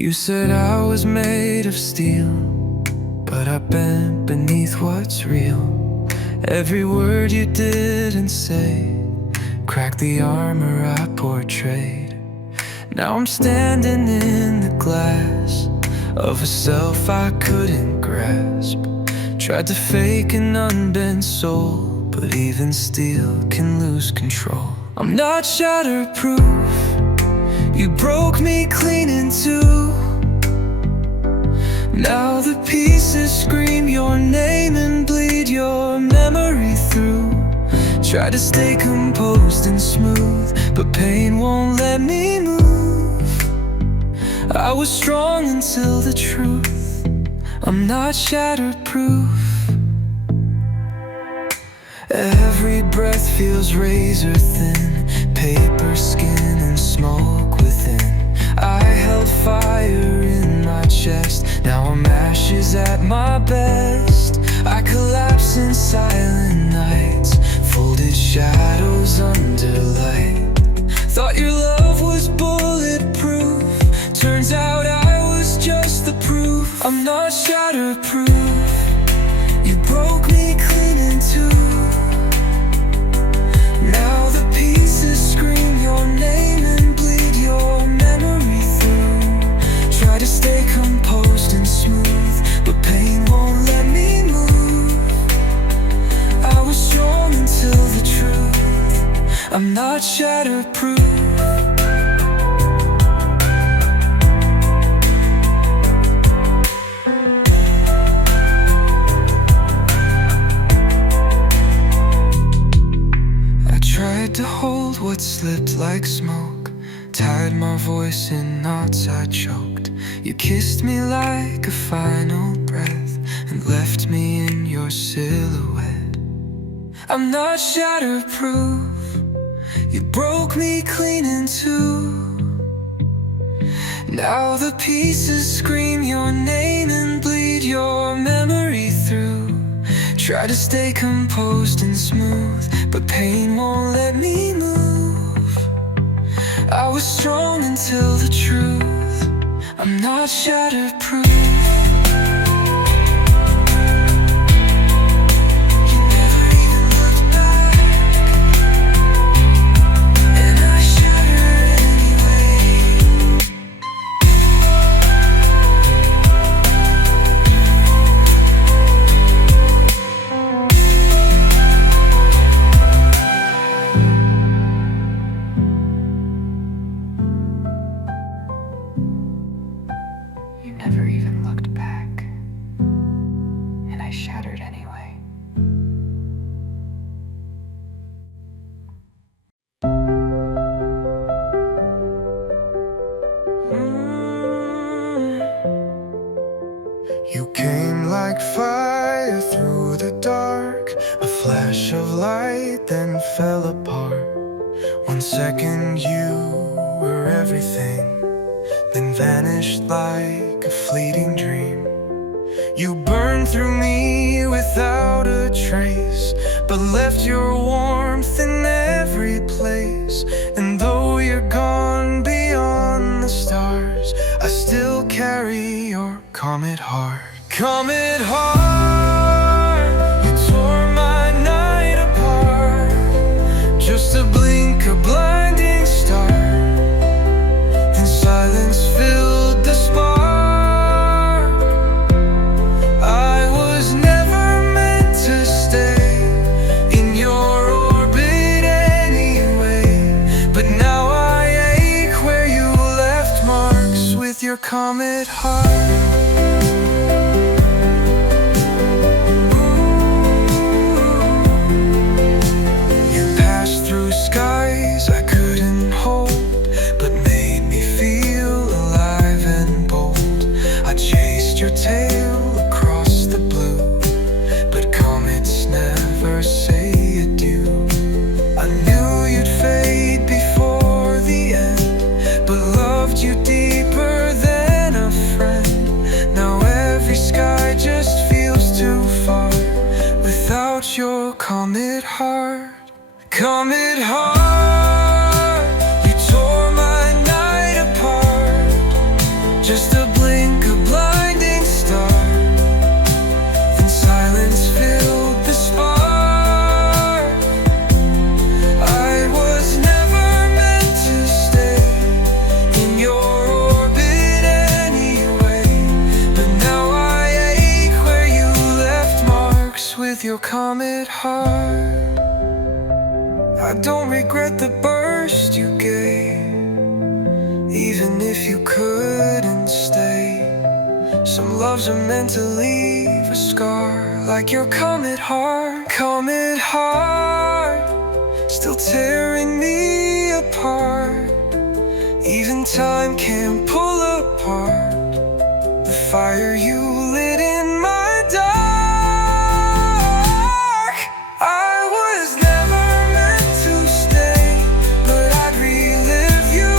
You said I was made of steel, but I bent beneath what's real. Every word you didn't say cracked the armor I portrayed. Now I'm standing in the glass of a self I couldn't grasp. Tried to fake an unbent soul, but even steel can lose control. I'm not shatterproof. You broke me clean in two. Now the pieces scream your name and bleed your memory through. Try to stay composed and smooth, but pain won't let me move. I was strong until the truth. I'm not shatterproof. Every breath feels razor thin, paper skin and smoke within. I held fire in my chest, now I'm ashes at my best. I collapse in silent nights, folded shadows under light. Thought your love was bulletproof, turns out I was just the proof. I'm not shatterproof. You broke me clean in two. Now the pieces scream your name and bleed your memory through. Try to stay composed and smooth, but pain won't let me move. I was strong until the truth. I'm not shatterproof. To hold what slipped like smoke, tied my voice in knots I choked. You kissed me like a final breath and left me in your silhouette. I'm not shatterproof. You broke me clean in two. Now the pieces scream your name and bleed your memory through. Try to stay composed and smooth, but pain won't let me move. I was strong until the truth. I'm not shatterproof. You came like fire through the dark, a flash of light then fell apart. 1 second you were everything, then vanished like a fleeting dream. You burned through me without a trace, but left your warmth in every place. And though you're gone beyond the stars, I still carry your comet heart. Comet heart, you tore my night apart. Just a blink, a blinding star, then silence filled the spark. I was never meant to stay in your orbit anyway, but now I ache where you left marks with your comet heart. Your comet heart, comet heart, you tore my night apart. just a blink, a blinding star. Then silence filled the spark. I was never meant to stay in your orbit anyway, but now I ache where you left marks with your comet heart. I don't regret the burst you gave, even if you couldn't stay. Some loves are meant to leave a scar, like your comet heart. Comet heart, still tearing me apart. Even time can't pull apart the fire you lit in my dark. I was never meant to stay, but I'd relive you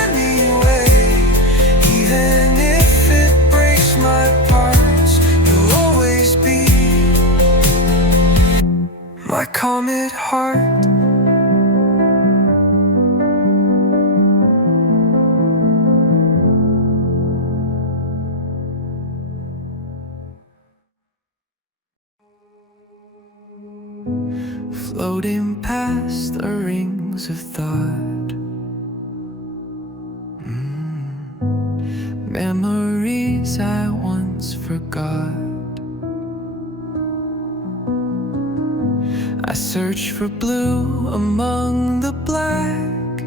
anyway. Even if it breaks my parts, you'll always be my comet heart. Floating past the rings of thought, memories I once forgot. I search for blue among the black,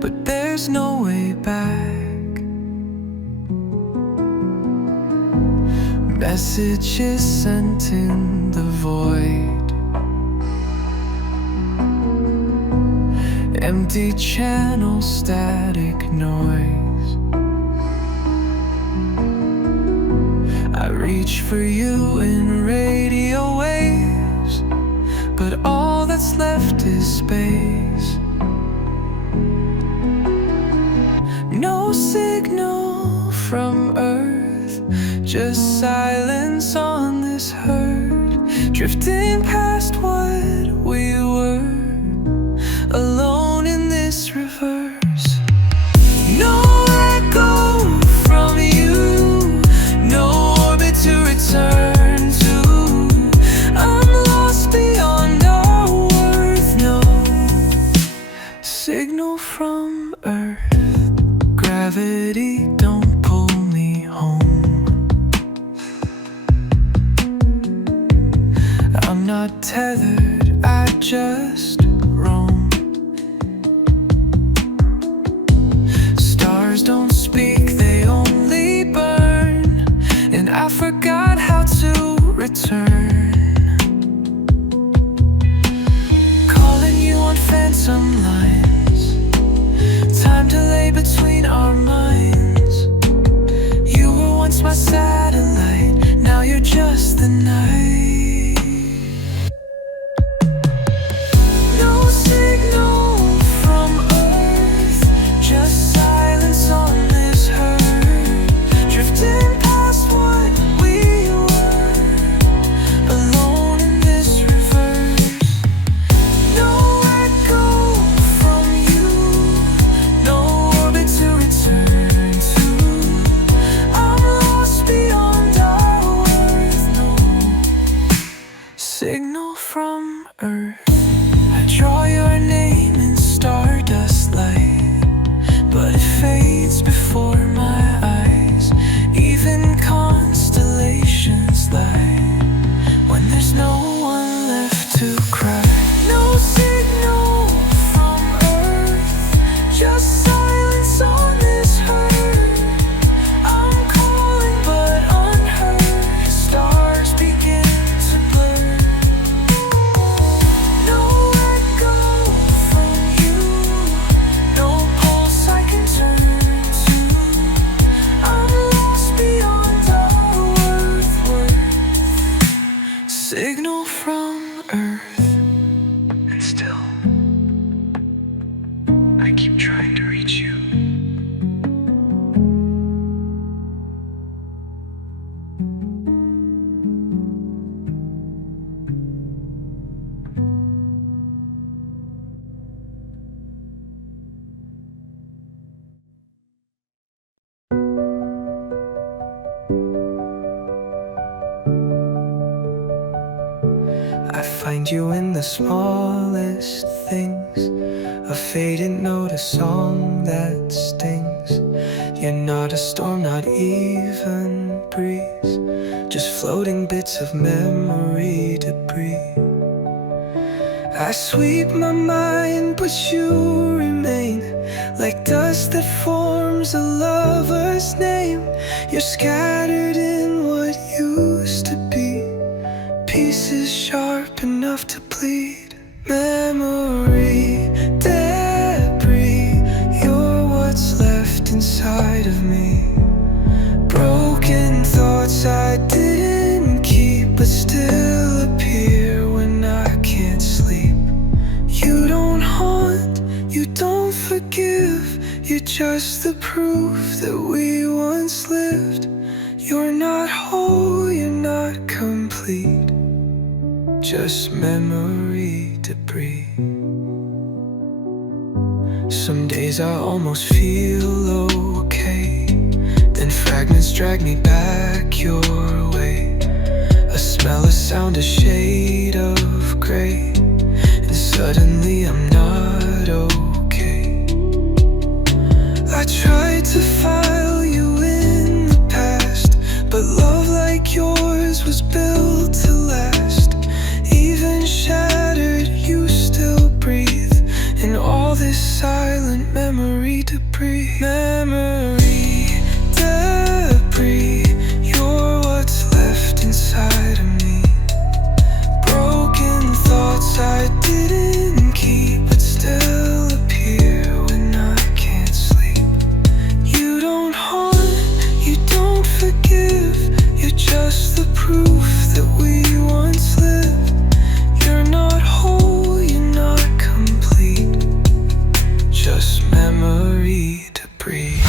but there's no way back. Messages sent in the void, empty channel, static noise. I reach for you in radio waves, but all that's left is space. No signal from Earth, just silence on this herd, drifting past what we were, alone in this reverse. No echo from you, no orbit to return to. I'm lost beyond our worth. No signal from Earth, gravity don't pull me home. I'm not tethered, I just roam. Stars don't speak, they only burn, and I forgot how to return. Calling you on phantom lines, time to lay between our minds. You were once my satellite, now you're just the night. No signal from Earth, just silence on this herd, drifting past what we were, alone in this reverse. No echo from you, no orbit to return I find you in the smallest things, a faded note, a song that stings. You're not a storm, not even breeze, just floating bits of memory debris. I sweep my mind, but you remain, like dust that forms a lover's name. You're scattered in what used to be, pieces sharp enough to bleed. Memory, debris, you're what's left inside of me. Broken thoughts I didn't keep, but still appear when I can't sleep. You don't haunt, you don't forgive, you're just the proof that we once lived. You're not whole, you're not complete, just memory debris. Some days I almost feel okay, then fragments drag me back your way. A smell, a sound, a shade of gray, and suddenly I'm not okay. I tried to file you in the past, but love like yours was built to last. Even shattered, you still breathe in all this silent memory debris. Memory, debris, you're what's left inside of me. Broken thoughts I didn't keep, but still appear when I can't sleep. You don't haunt, you don't forgive, you're just the proof that we once lived. You're not whole, you're not complete, just memory debris.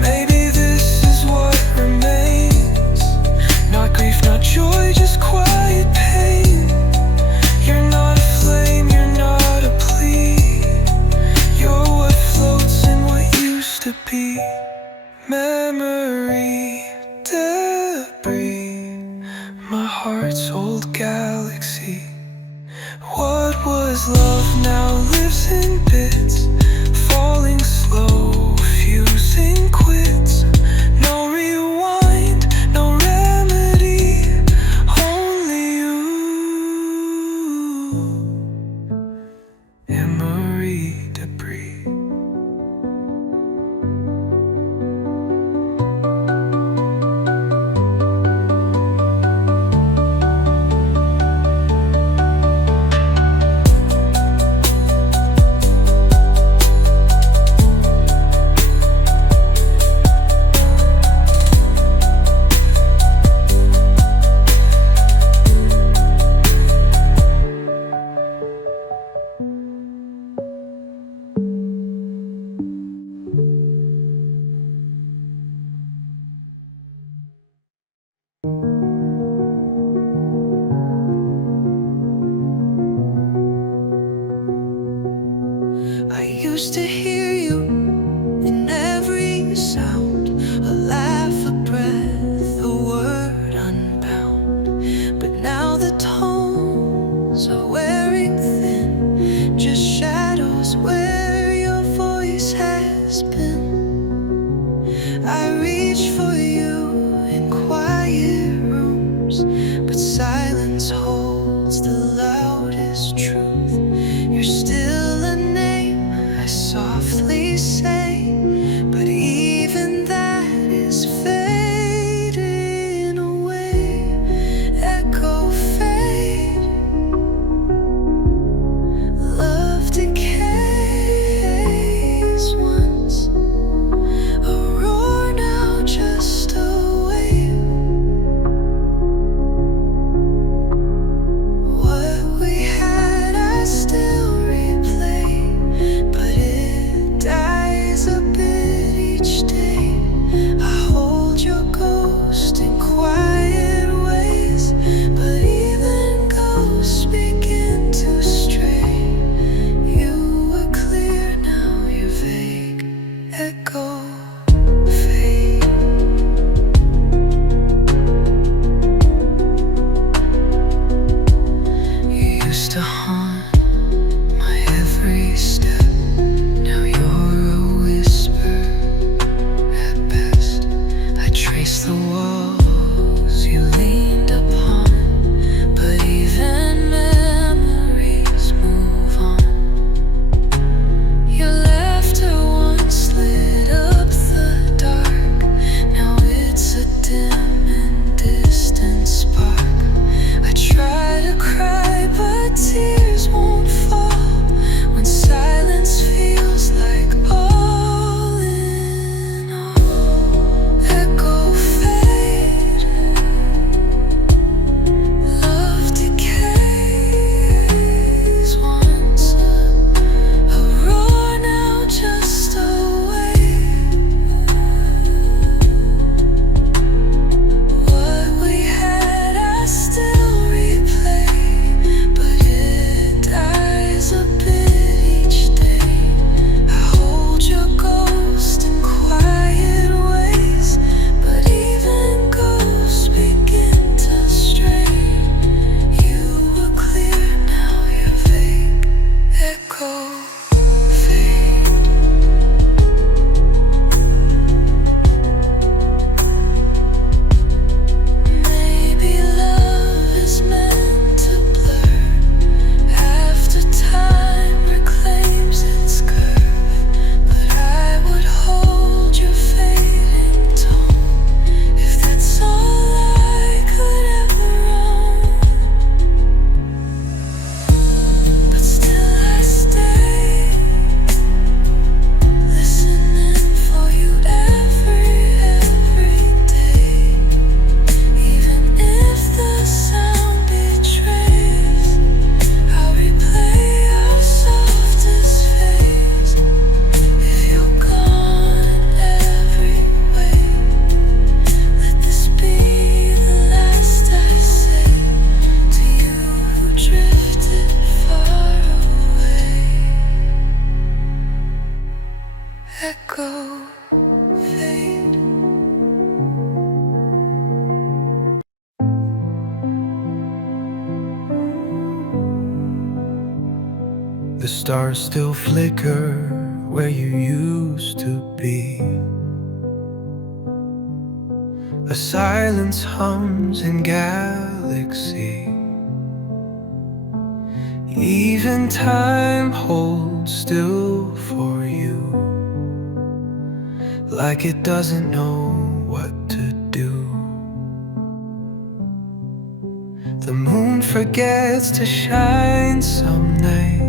Maybe this is what remains, not grief, not joy, just quiet pain. You're not a flame, you're not a plea, you're what floats in what used to be. Memory, debris, my heart's old galaxy. What was love now lives in bits, falling slow, fusing quits. No rewind, no remedy, only you. Memory debris. I used to hear you in every sound, a laugh, a breath, a word unbound. But now the tones are wearing thin, just shadows where your voice has been. I reach for you in quiet rooms, but silence holds the loudest truth. You're still a name I softly say, but even that is fading away. Echo fade, love decays once, a roar now stars still flicker where you used to be. A silence hums in galaxy. Even time holds still for you, like it doesn't know what to do. The moon forgets to shine some nights,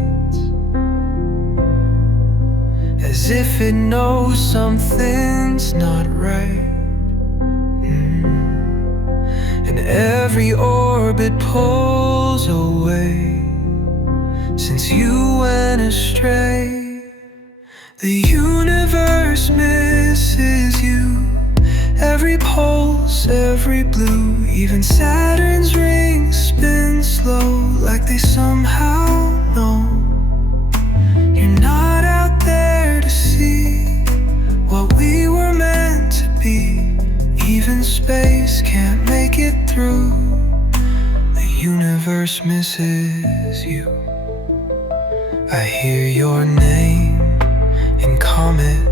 as if it knows something's not right. And every orbit pulls away since you went astray. The universe misses you. Every pulse, every blue, even Saturn's rings spin slow, like they somehow know you're not out there to see what we were meant to be. Even space can't make it through. The universe misses you. I hear your name in comet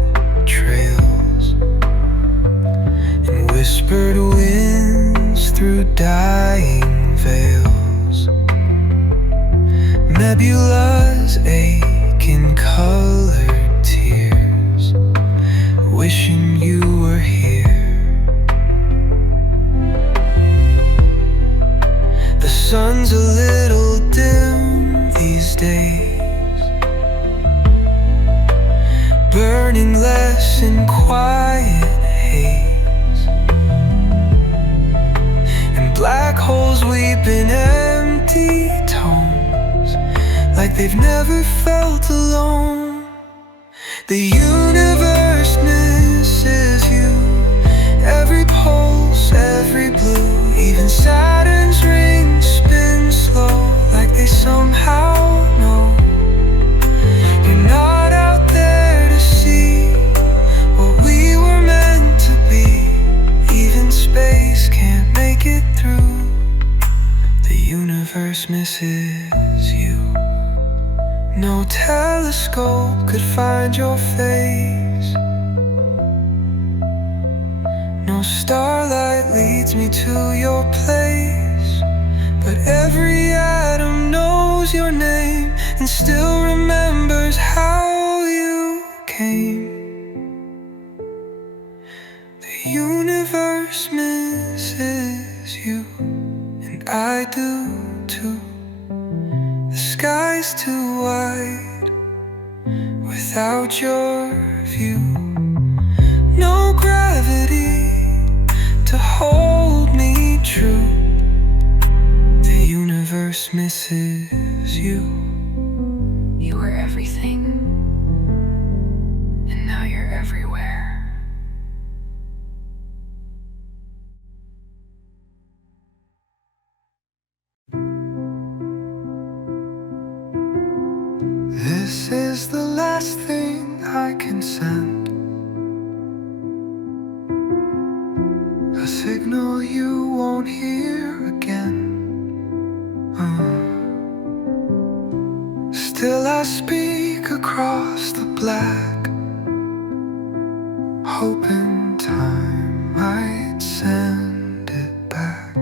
trails, in whispered winds through dying veils. Nebulas ache in colored tears, wishing you were here. The sun's a little dim these days, burning less in quiet haze, and black holes weep in empty tones, like they've never felt alone. The universe misses you. Every pulse, every blue, even Saturn's rings spin slow, like they somehow know you're not out there to see what we were meant to be. Even space can't make it through. The universe misses you. No telescope could find your face. No starlight leads me to your place, but every atom knows your name and still remembers how you came. The universe misses you, and I do too. The sky's too wide without your view. No gravity to hold me true. The universe misses you. You were everything, and now you're everywhere. This is the last thing I can send, a signal you won't hear again. Still I speak across the black, hoping time might send it back.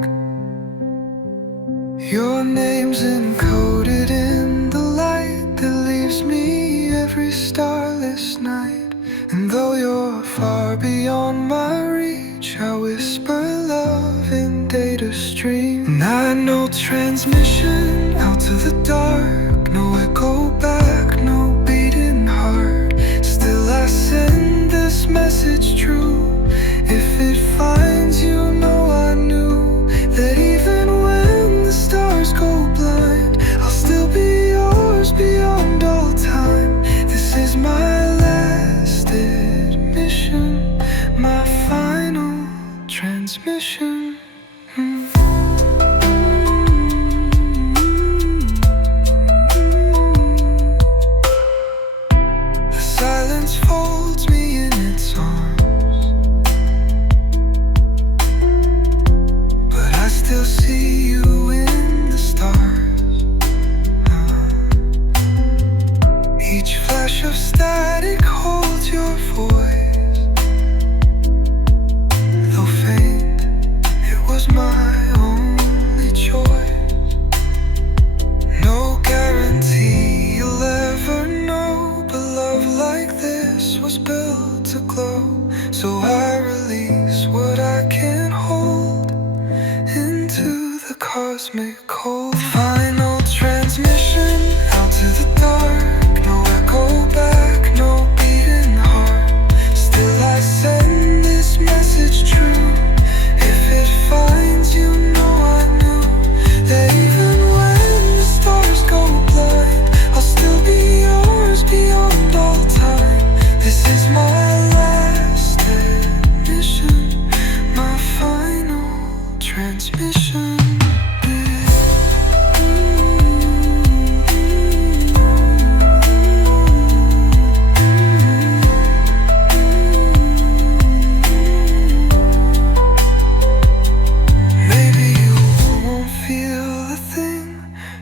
Your name's encoded in the light that leaves me every starless night. And though you're far beyond my reach, I whisper love in data stream. And I know transmission out to the dark, no echo back, no beating heart. Still I send this message true. If it finds you, know I knew that even when the stars go blind, I'll still be yours beyond all time. This is my last admission, my final transmission. The silence folds me in its arms, cosmic cold. Final transmission out to the dark. No echo back, no beating heart. Still I send this message true. If it finds you, know I knew that even when the stars go blind, I'll still be yours beyond all time. This is my last admission, my final transmission.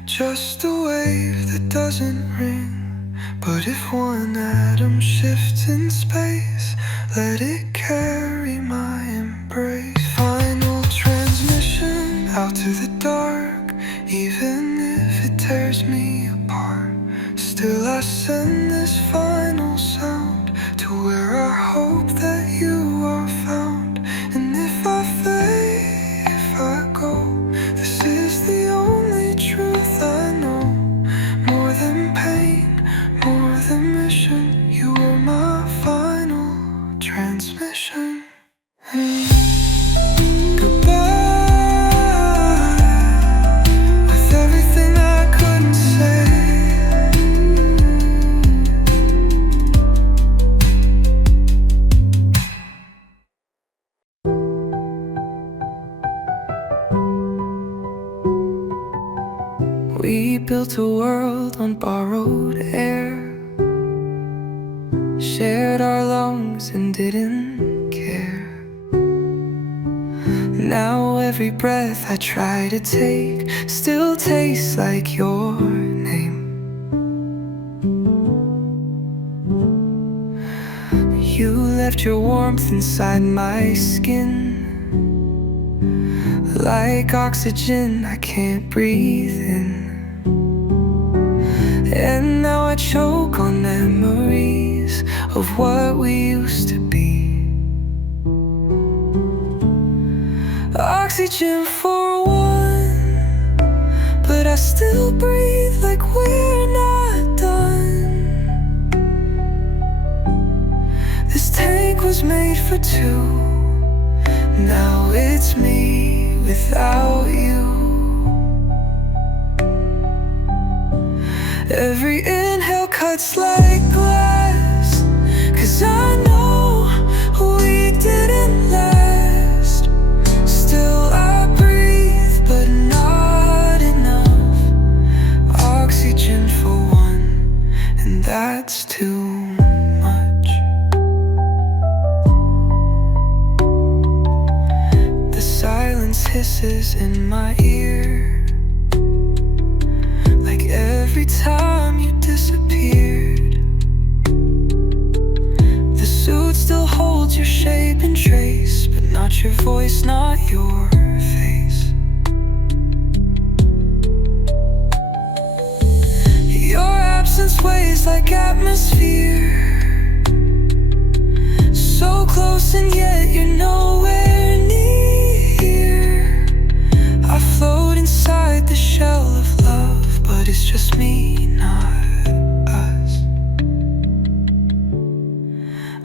Just a wave that doesn't ring. But if one atom shifts in space, let it carry my embrace. Final transmission out to the dark. Even if it tears me apart, still I send this final sound to where I hope that you are found. And if I fade, if I go, this is the only truth I know. More than pain, more than mission, you are my final transmission. Goodbye, with everything I couldn't say. We built a world on borrowed air, shared our lungs and didn't care. Now every breath I try to take still tastes like your name. You left your warmth inside my skin, like oxygen I can't breathe in. And now I choke on memories of what we used to be. Oxygen for one, but I still breathe like we're not done. This tank was made for two. Now it's me without you. Every inhale cuts like glass, 'cause I know we didn't last. Still I breathe, but not enough. Oxygen for one, and that's too much. The silence hisses in my ear, every time you disappeared. The suit still holds your shape and trace, but not your voice, not your face. Your absence weighs like atmosphere, so close and yet you're nowhere near. I float inside the shell of love, but it's just me, not us.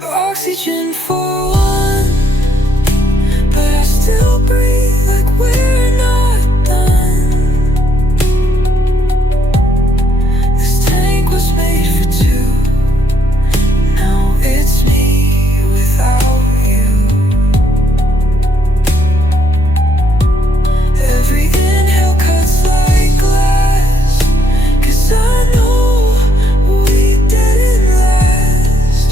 Oxygen for one, but I still breathe like we're not done. This tank was made for two. Now it's me without you. Every inhale cuts like glass, I know we didn't last.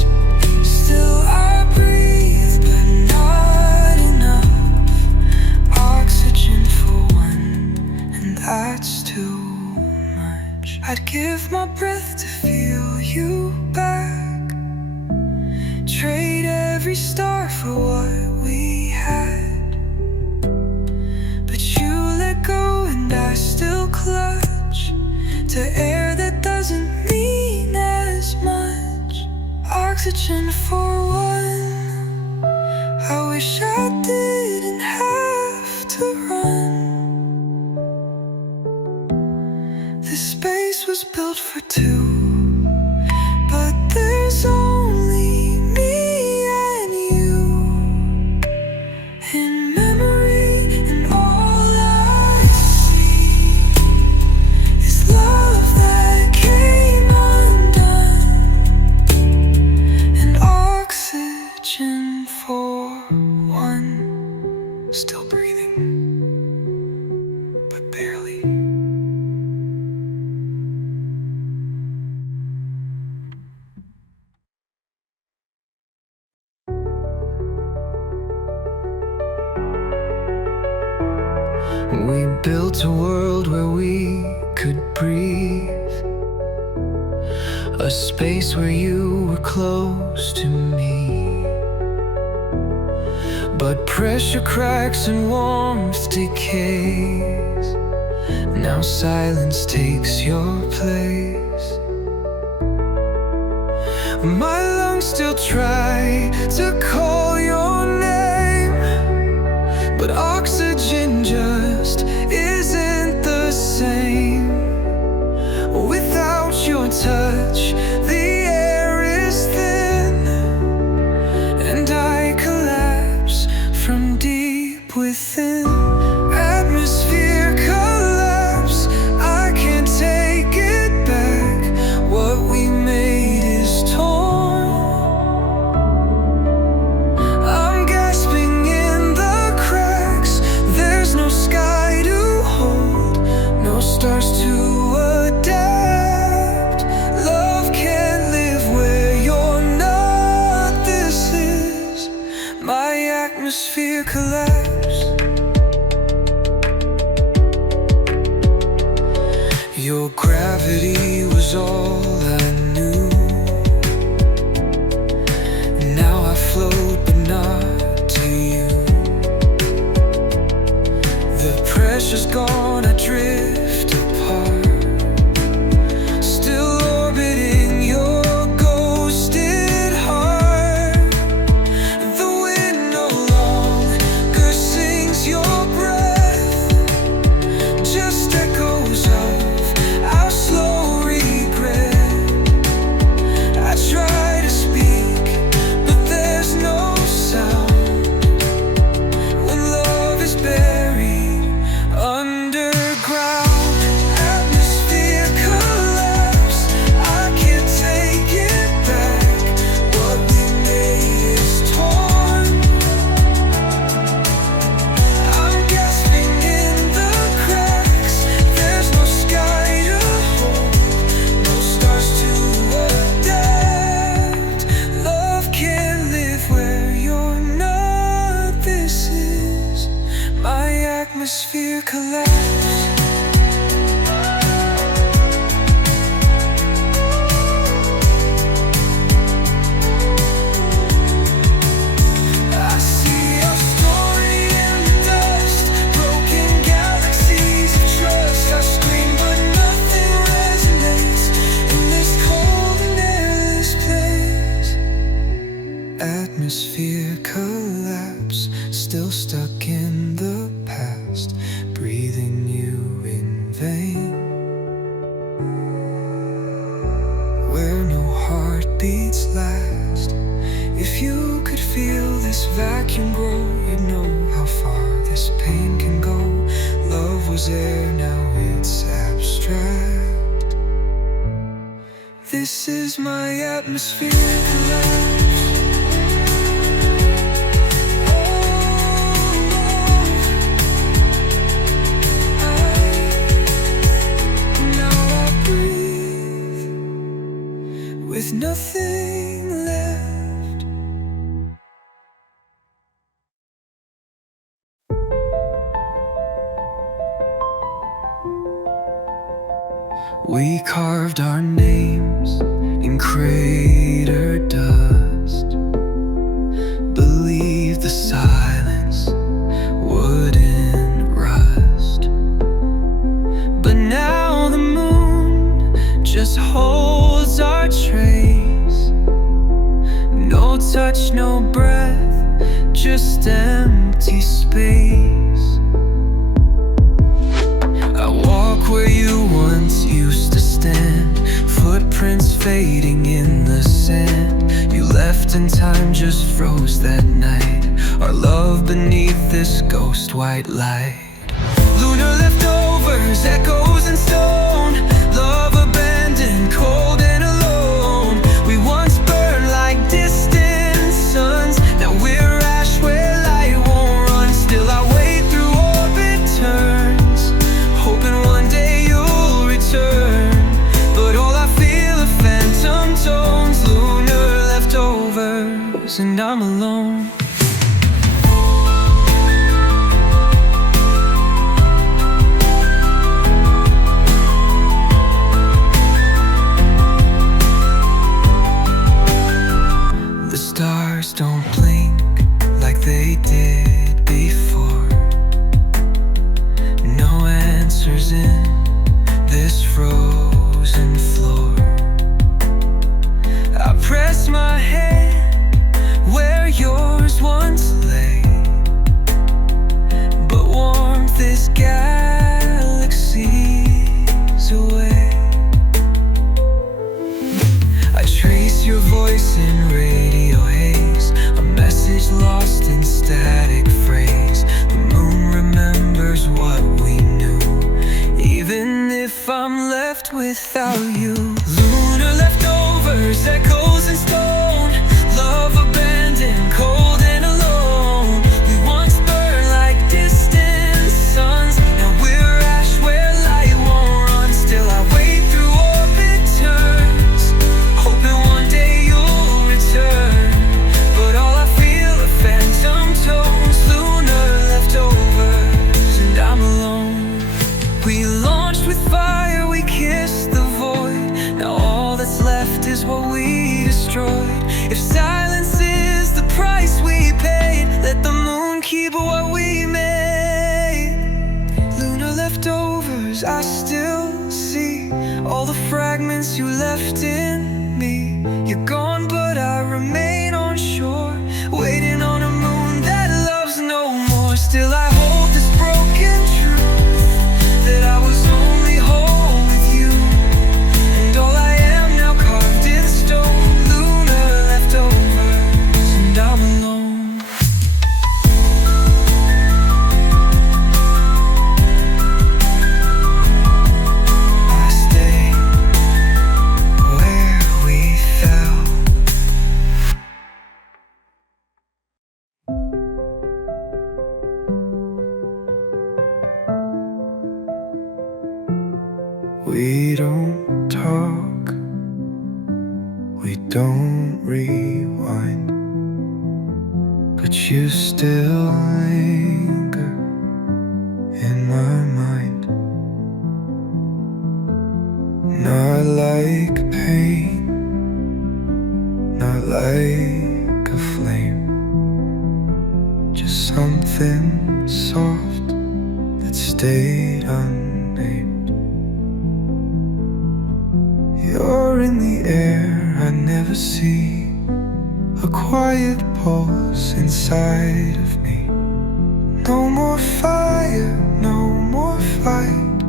Still I breathe, but not enough. Oxygen for one, and that's too much. I'd give my breath to feel you back, trade every star for what we had. But you let go and I still clutch to air that doesn't mean as much. Oxygen for one, I wish I didn't have to run. you're one, still breathing, but barely. We built a world where we could breathe, a space where you were close to me. But pressure cracks and warmth decays. Now silence takes your place. My lungs still try to call your name, but oxygen just isn't the same. Without your touch, the air is thin, and I collapse from deep within. Atmosphere collapse, I can't take it back. What we made is torn. I'm gasping in the cracks. There's no sky to hold, no stars to adapt. Love can't live where you're not. This is my atmosphere collapse. Your gravity was all I knew. Now I float but not to you. The pressure's gone, I drift apart, still orbiting your ghosted heart. The wind no longer sings your breath, just echoes of our slow regret. I try to speak, but there's no sound when love is buried underground. Atmosphere collapse, I can't take it back. What we made is torn. I'm gasping in the cracks. There's no sky to hold, no stars to adapt. Love can't live where you're not. This is my atmosphere collapse. I see our story in the dust, broken galaxies of trust. I scream but nothing resonates in this cold and airless place. Atmosphere collapse, still stuck in the past, breathing you in vain. Where no heartbeats last. If you could feel this vacuum grow, you'd know how far this pain can go. Love was air, now it's abstract. This is my atmosphere collapse. Now I breathe with nothing left. We carved our names in crater dust, believed the silence wouldn't rust. But now the moon just holds our trace. No touch, no breath, just empty space. I walk where you once used to stand, footprints fading in the sand. You left and time just froze that night, our love beneath this ghost white light. Lunar leftovers, echoes in stone, love abandoned, cold and alone. We once burned like distant suns, now we're ash fragments you left in me. You're gone, but I remain on shore, waiting on a moon that loves no more. Still I hold this broken truth, that I was only whole with you, and all I am now carved in stone. Lunar leftovers, and I'm alone. I stay where we fell. We don't talk, we don't rewind, but you still linger in my mind. Not like pain, not like a flame, just something soft that stayed unnamed. You're in the air I never see, a quiet pulse inside of me. No more fire, no more fight,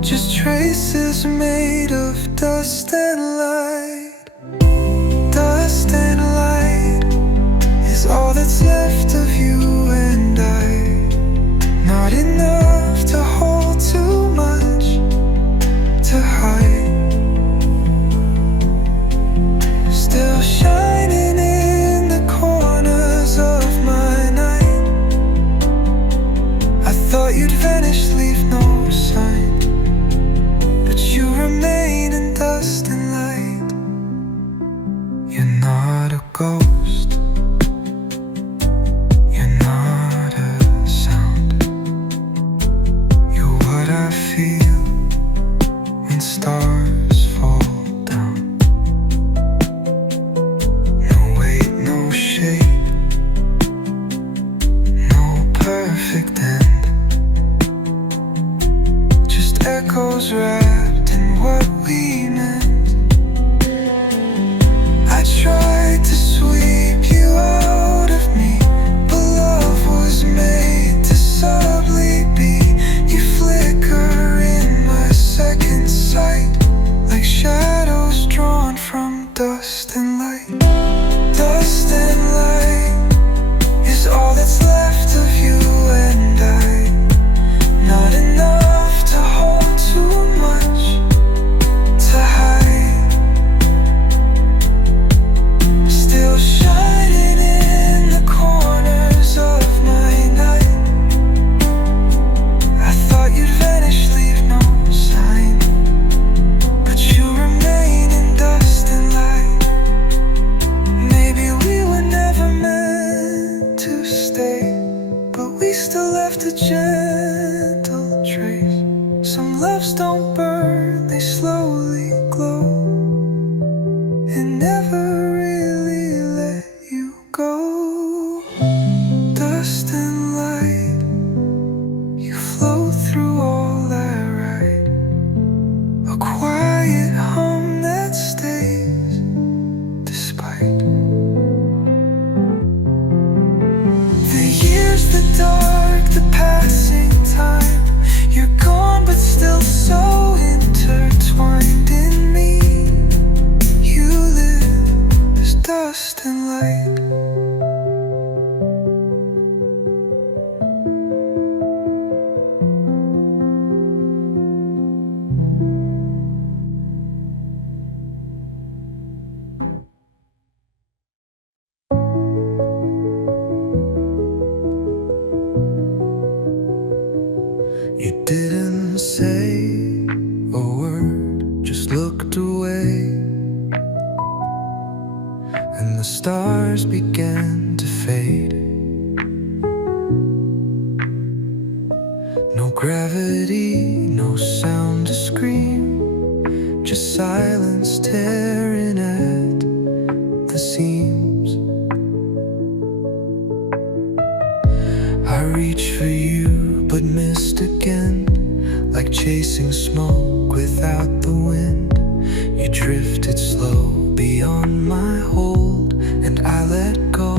just traces made of dust and light. Dust and light is all that's left of you and I. Not enough to hold, too much to hide. Still shining in the corners of my night. I thought you'd vanish, leave no sign, but you remain in dust and light. You're not a ghost, you're not a sound. You're what I feel when stars fall down. No weight, no shape, no perfect end, just echoes wrapped in what we meant. I tried to sweep you out of me, but love was made to subtly be. You flicker in my second sight, like shadows drawn from dust and light. Dust and light is all that's left of you and I. Not enough to hold, too much to hide. Still shining in the corners of my night. I thought you'd vanish, leave no sign, but you remain in dust and light. Maybe we were never meant to stay, but we still left a gentle trace. Some loves don't burn, they slowly glow, and never really let you go. Dust and light, you float through all I write, a quiet hum that stays despite the years, the dark, the passing time. You're gone, but still so intertwined in me. You live as dust and light. You didn't say a word, just looked away, and the stars began to fade. No gravity, no sound to scream, just silence tearing at the seams. I reached for you, but missed again, like chasing smoke without the wind. You drifted slow beyond my hold, and I let go,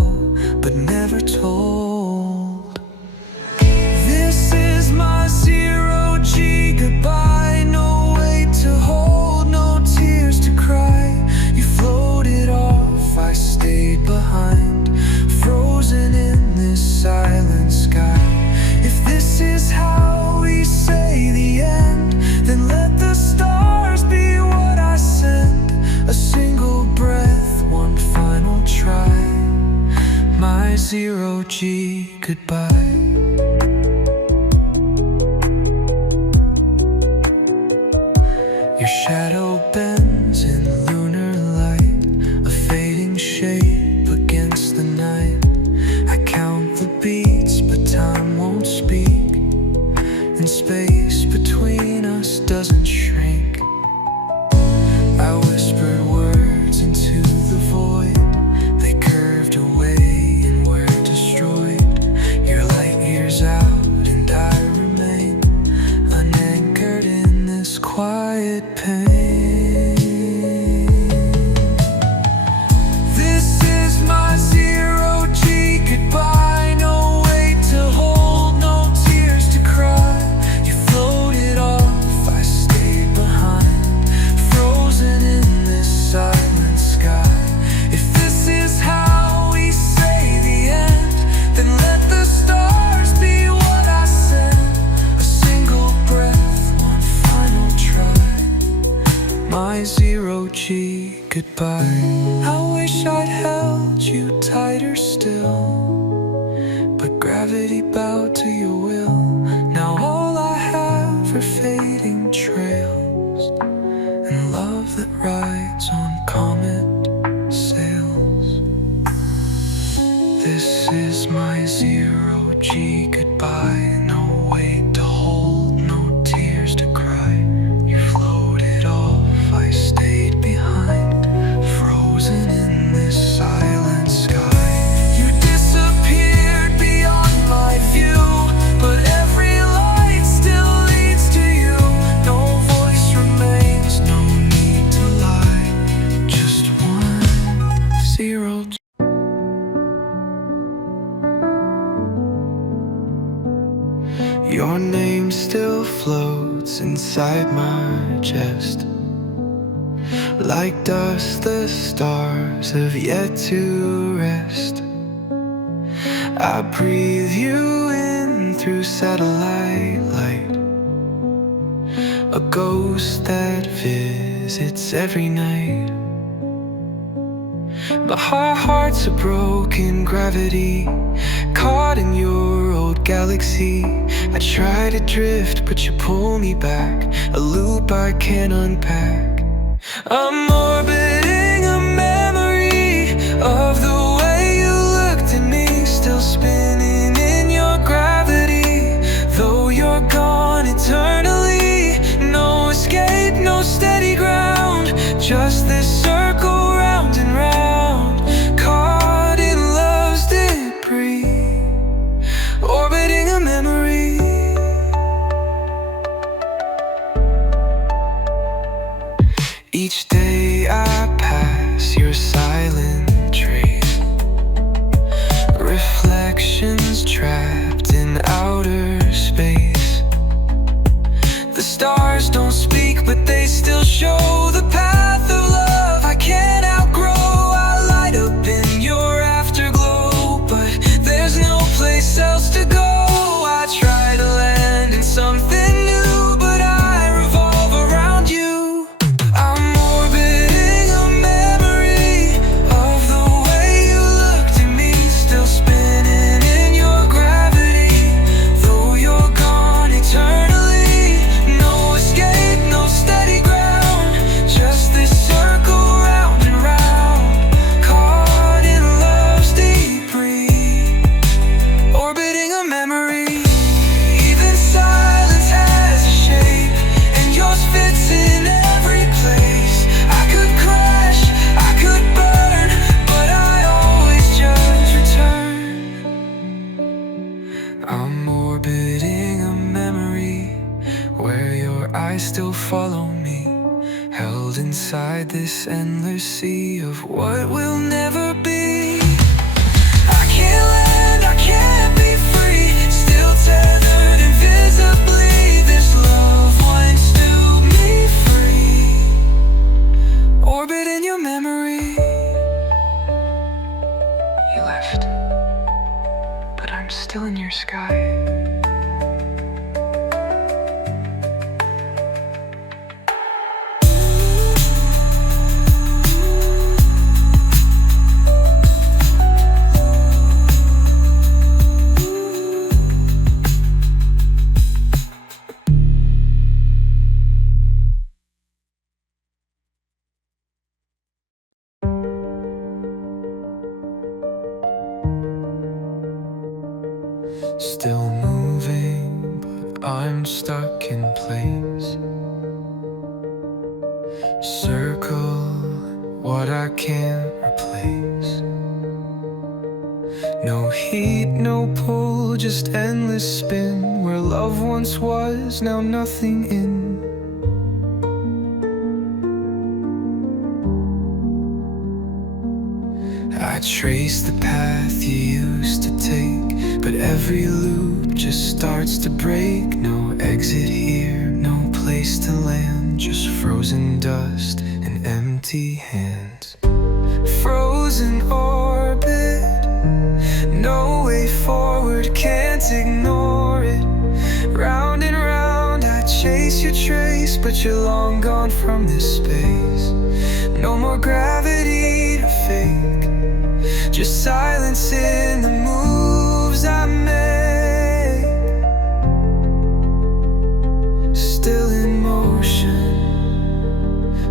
but never told. This is my 0G goodbye. No weight to hold, no tears to cry. You floated off, I stayed behind, frozen in this silent sky. If this is how we say the end, then let the stars be what I send. A single breath, one final try. My 0G goodbye. Your shadow bends in lunar light, a fading shape against the night. I count the beats, but time won't speak, and space between us doesn't shrink. I whispered words into the void, they curved away and were destroyed. You're light years out and I remain unanchored in this quiet pain. This is my 0G goodbye. No weight to hold, no tears to cry. You floated off, I stayed behind, frozen in this silent sky. If this is how we say the end, then let the stars be what I send. A single breath, one final try. My 0G goodbye. I wish I'd held you tighter still, but gravity bowed to your will. Now all I have are fading trails, and love that rides on comet sails. This is my 0G goodbye. No weight to hold, no tears to cry. You floated off, I stayed behind, frozen in this silent sky. You disappeared beyond my view, but every light still leads to you. No voice remains, no need to lie, just one 0G. Your name still floats inside my chest, like dust the stars have yet to rest. I breathe you in through satellite light, a ghost that visits every night. But our hearts are broken gravity, caught in your old galaxy. I try to drift, but you pull me back, a loop I can't unpack. I'm orbiting a memory of the way you looked at me, still spinning in your gravity. Though you're gone eternally, no escape, no steady ground, just this circle round and round, caught in love's debris, orbiting a memory. Each day I pass your silent trace, reflections trapped in outer space. The stars don't speak, but they still show the path of love I can't outgrow. I light up in your afterglow, but there's no place else to go. I try to land in something new, but I revolve around you. I'm orbiting a memory of the way you looked at me, still spinning in your gravity. Though you're gone eternally, no escape, no steady ground, still follow me, held inside this endless sea of what will never be. I can't land, I can't be free, still tethered invisibly. This love wants to me free, orbit in your memory. You left, but I'm still in your sky. Still moving, but I'm stuck in place. Circle what I can't replace. No heat, no pull, just endless spin. Where love once was, now nothing in. I trace the path you used to take, but every loop just starts to break. No exit here, no place to land, just frozen dust and empty hands. Frozen orbit, no way forward, can't ignore it. Round and round I chase your trace, but you're long gone from this space. No more gravity to fake, just silence in the moves I make. Still in motion,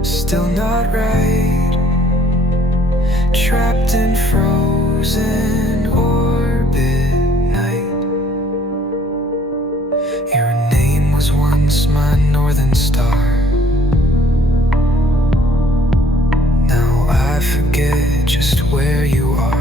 still not right. Trapped in frozen orbit night. Your name was once my northern star. Now I forget just where you are.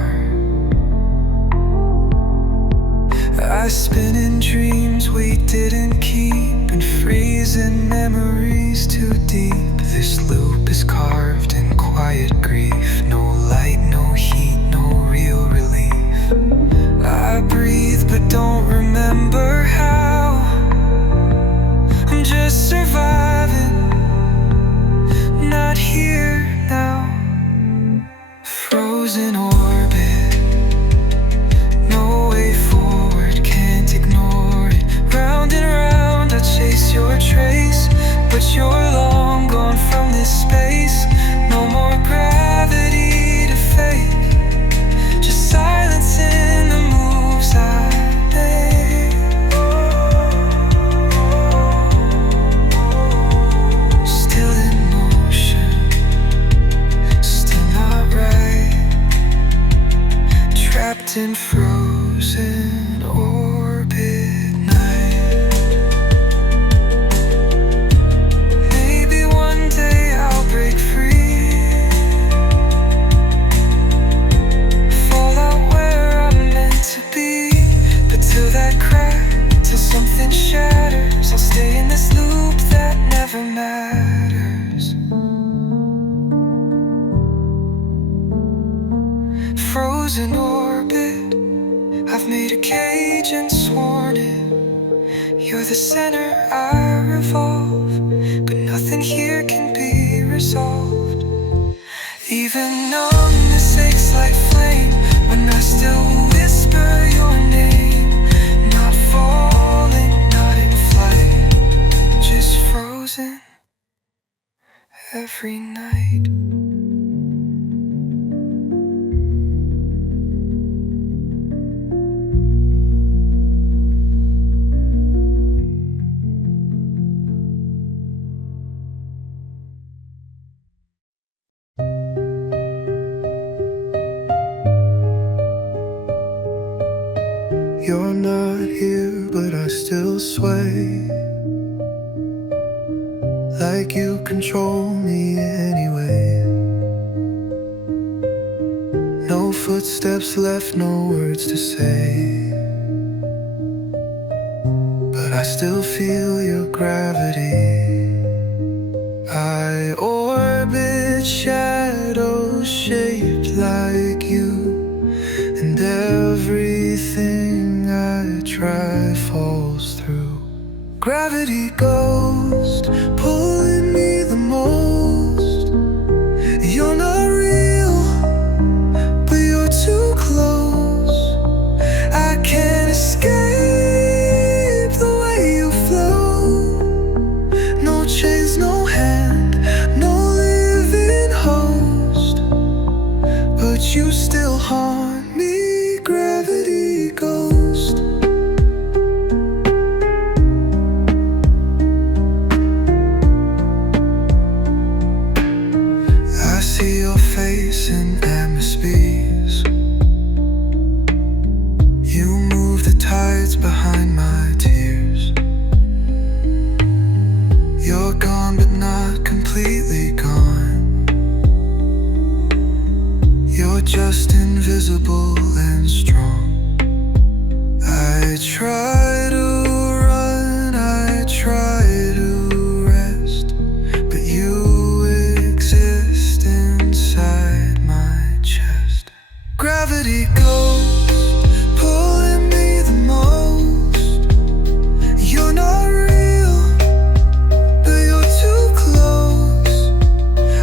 I spin in dreams we didn't keep, and freeze in memories too deep. This loop is carved in quiet grief. No light, no heat, no real relief. I breathe but don't remember how. I'm just surviving, not here now. Frozen orbit, no way forward, can't ignore it. Round and round I chase your trace, but you're long gone from this space. No more gravity to fake, just silence in the moves I make. Still in motion, still not right. Trapped in frozen orbit night. Maybe one day I'll break free, fall out where I'm meant to be. But till that crack, till something shatters, I'll stay in this loop that never matters. Frozen orbit, I've made a cage and sworn it. You're the center I revolve, but nothing here can be resolved. Even numbness aches like flame when I still whisper your name. Not falling, not in flight, just frozen every night. You're not here, but I still sway, like you control me anyway. No footsteps left, no words to say, but I still feel your gravity. I orbit shadows shaped like you, and everything I try falls through. Gravity ghost, pulling me the most. You're not real, but you're too close. I can't escape the way you flow. No chains, no hand, no living host, but you still haunt me, gravity ghost. I see your face in atmospheres. You move the tides behind my tears. You're gone but not completely gone. You're just invisible and strong. I try to run, I try to rest, but you exist inside my chest. Gravity ghost, pulling me the most. You're not real, but you're too close.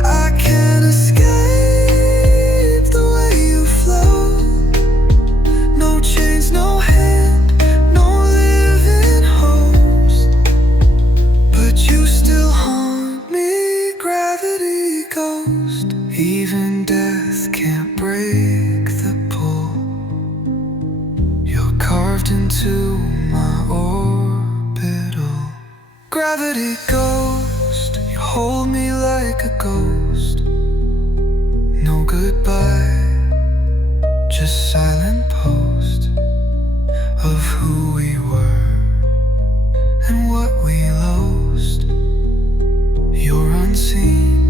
I can't escape the way you flow. No chains, no hand, no living host, but you still haunt me, gravity ghost. Even death can't break the pull. You're carved into my orbital. Gravity ghost, you hold me like a ghost. No goodbye, just silent post of who we were and what we lost. You're unseen,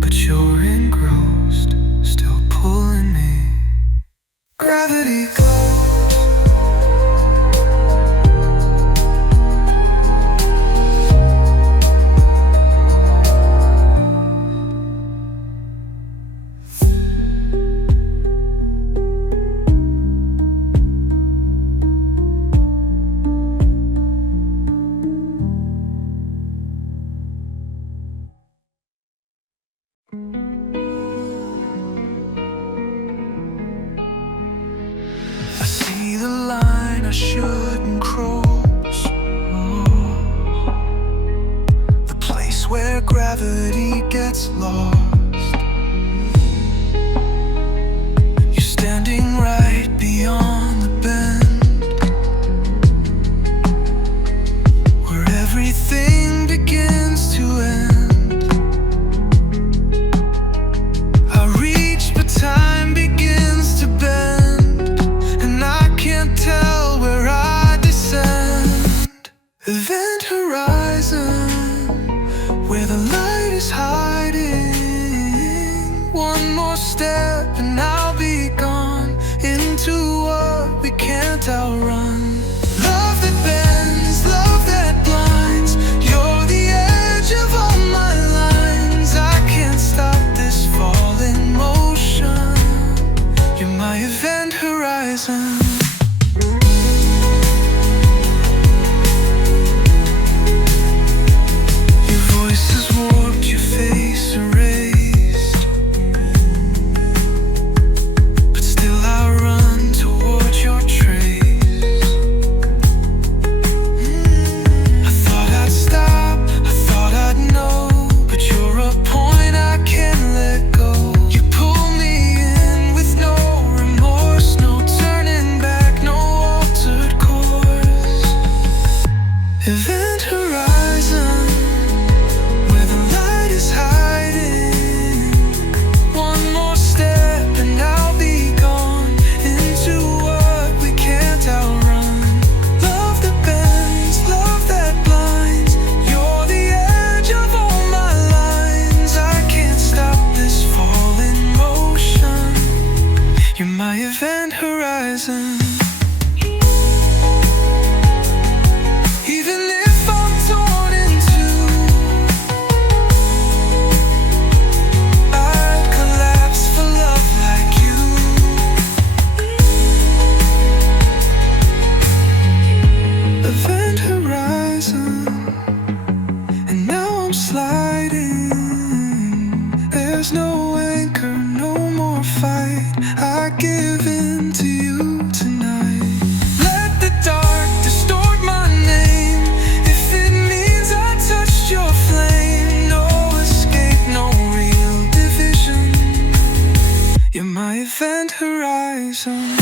but you're engrossed, still pulling me. Gravity ghost. I see the line I shouldn't cross. The place where gravity gets lost. You're standing right beyond the bend, where everything begins to end. I reach, but time begins to bend, and I can't tell where I descend. Event horizon, where the light is hiding. zone.